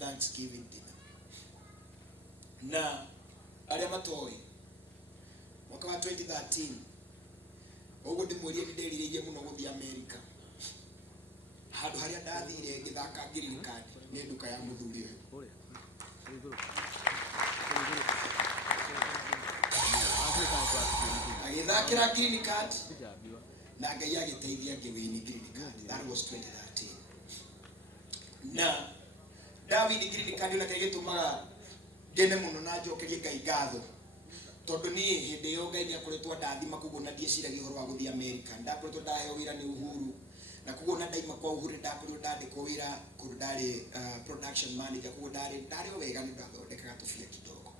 Thanksgiving dinner. Na aliamatoi mwaka wa 2013 ogo ndimurie ndiririye muno guthi America handu haria ndathire ngithaka green card ni nduka ya muthuri uyu agithakira green card na Ngai agiteithia ngiwini green card. That was 2013. Na David green card na kagetumaga gene muno na njokerie Ngai ngatho tondu ni hindi yo Ngai ni akoretwo ndathima kuguna ndieciragia uhoro wa guthi America. Ndakoretwo ndaheo wira ni Uhuru na kuguna ndaima kwa Uhuru ndakoretwo ndandikwo wira kundu ndari production manager kugo ndari wega ni ndathondekaga tufia kidogo.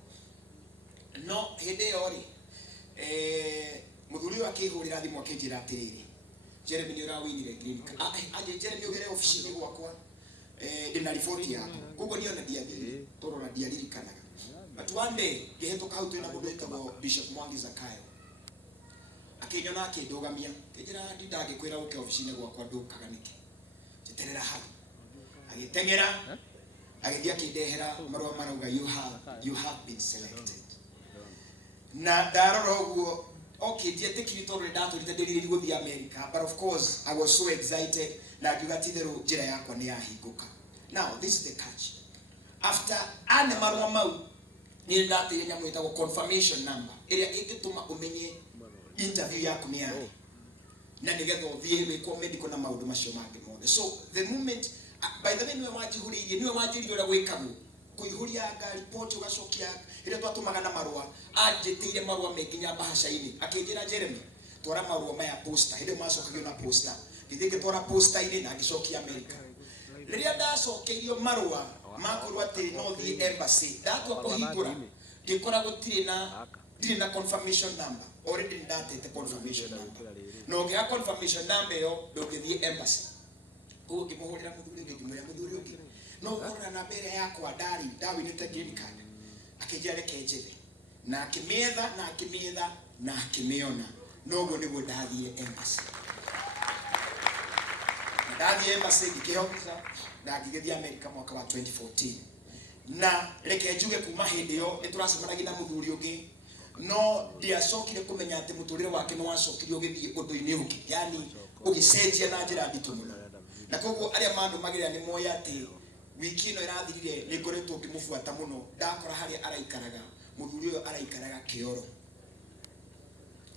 No hindi yo ri muthuri wa kihurira thimu akinjira atiriri Jeremy ni urawinire green card. Aje Jeremy ugere office ni gwakwa ndina ripoti yako kugo niyo na diathiri toro na diaririkanaga. But one day ngehetoka hau twina mundu etagwo Bishop Mwangi Zakayo akinyona akindugamia kinjira ndindagikwira uke office ni gwakwa ndukaga niki njeterera hau agitengera agithia kindehera marua marauga you have been selected. Na ndarora uguo okay ndietikiri tondu ndaturite ndiriri guthi America, but of course I was so excited na ngiuga tithero njira yakwa ni yahinguka. Now this is the catch. After ane marua mau ni ndatiye nyamu itagwo confirmation number iria ingituma umenye interview yaku ni yari na nigetha uthie wikwo medical na maundu macio mangi mothe. So the moment by the way niwe wajihuririe niwe wajiririo ria gwikagwo kuihuria nga report ugacokia ile twatumaga na marua anjitire marua menginya bahasha-ini akinjira Jeremy twara marua maya poster ile macokagio na poster githike twara poster ile na gicokia America. Riria ndacokeirio marua makorwo ati no the embassy ndatwa kuhingura ngikora gutire na confirmation number. Already ndatete confirmation number no ngia confirmation number yo ndungithie embassy kugo kimuhurira muthuri ngimurira muthuri ungi no urona na mbere yakwa ndawi nite green card akijia reke njithe na akimietha na akimiona nogo niguo ndathire embassy. Ndathie embassy ngikihotha na ngigithia America mwaka wa 2014. Na reke njuge kuma hindi yo nituracemanagia na muthuri ungi no ndiacokire kumenya ati muturire wake no wacokire ugithie undu-ini ungi, yani ugicenjia na njira nditu muno. Na koguo aria mandu magirira ni moya ati wiki ino irathirire ni ngoretwo ngimubuata muno ndakora haria araikaraga muthuri uyo araikaraga Kioro,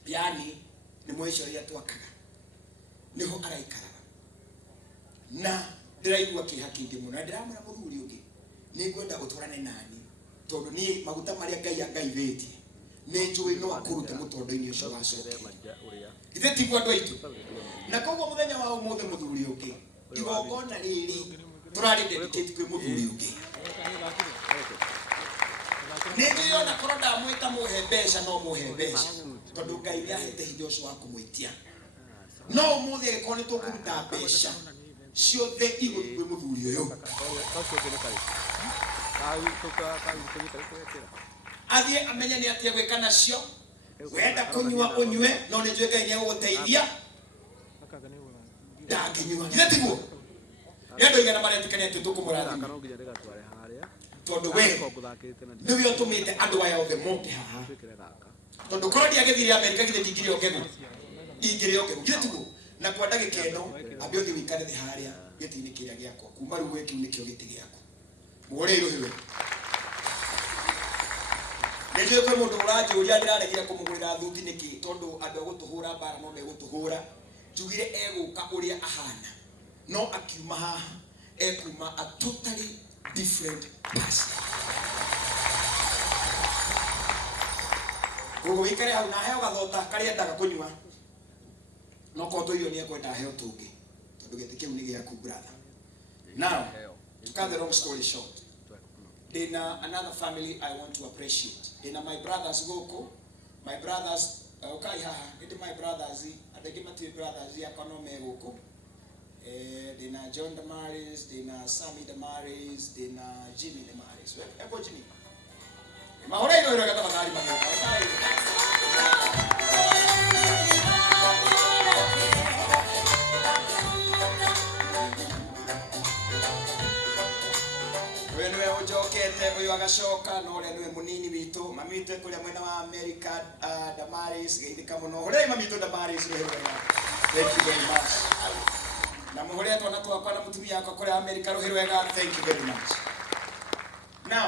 yani ni mwisho ria twakaga niho araikaraga. Na ndiraigua kiha kingi muno ndiramura muthuri ungi ni ngwenda uturane nani tondu ni maguta maria Ngai angaithitie nĩ njũĩ no akũrute mũtondo-inĩ ũcio wacokia ithe tiguo andũ aitũ. Na koguo mũthenya wa ũmũthĩ mũthuri ũngĩ igongona rĩrĩ tũrarĩ dedicate kwĩ mũthuri ũngĩ. Nĩ njũĩ ona korwo ndamwĩta mũhe mbeca no mũhe mbeca tondũ Ngai nĩ ahete hinya ũcio wa kũmwĩtia. No ũmũthĩ angĩkorwo nĩ tũkũruta mbeca ciothe igũthiĩ kwĩ mũthuri ũyũ athiĩ amenye nĩ atĩa gwĩka nacio. Wenda kũnyua ũnyue no nĩ njũĩ Ngai nĩ egũgũteithia ndangĩnyua ithe tiguo. Nĩ andũ aigana maretĩkania atĩ tũkũmũrathima tondũ we nĩwe ũtũmĩte andũ aya othe moke haha. Tondũ korwo ndiagĩthire Amerika githĩ ndingĩrĩ ongegu ingĩrĩ ongegu githĩ tiguo. Na kwa ndagĩka ĩno ambe ũthiĩ wĩikare thĩ harĩa gĩtĩ-inĩ kĩrĩa gĩakwa kuma rĩu gwe kĩu nĩkĩo gĩtĩ gĩaku mũhũre irũhĩwe. Nĩ njũĩ kwĩ mũndũ ũranjũria ndĩraregire kũmũgũrĩra thuti nĩkĩ tondũ andũ a gũtũhũra mbara no megũtũhũra. Njugire egũka ũrĩa ahana no akiuma haha ekuma a totally different person. Koguo wĩikare hau na heo gathota karĩa endaga kũnyua no korwo tũirio nĩ ekwenda heo tũngĩ tondũ gĩtĩ kĩu nĩ gĩaku brother. Now to cut the long story short, in another family I want to appreciate in my brothers goko my brothers okay haha it my brothers adegi mati brothers yakano me goko dina John Damaris, dina Sammy Damaris, dina Jimmy Damaris. Eko Jimmy mahora ino ino kata magari magari wewe ujokete uyu agacoka no ule niwe munini witu mami witu kuria mwena wa America Damaris geithika muno hore mami witu Damaris wewe. Thank you very much. Na muhore twana twakwa na mutumia yakwa kuria America ruhirwega. Thank you very much.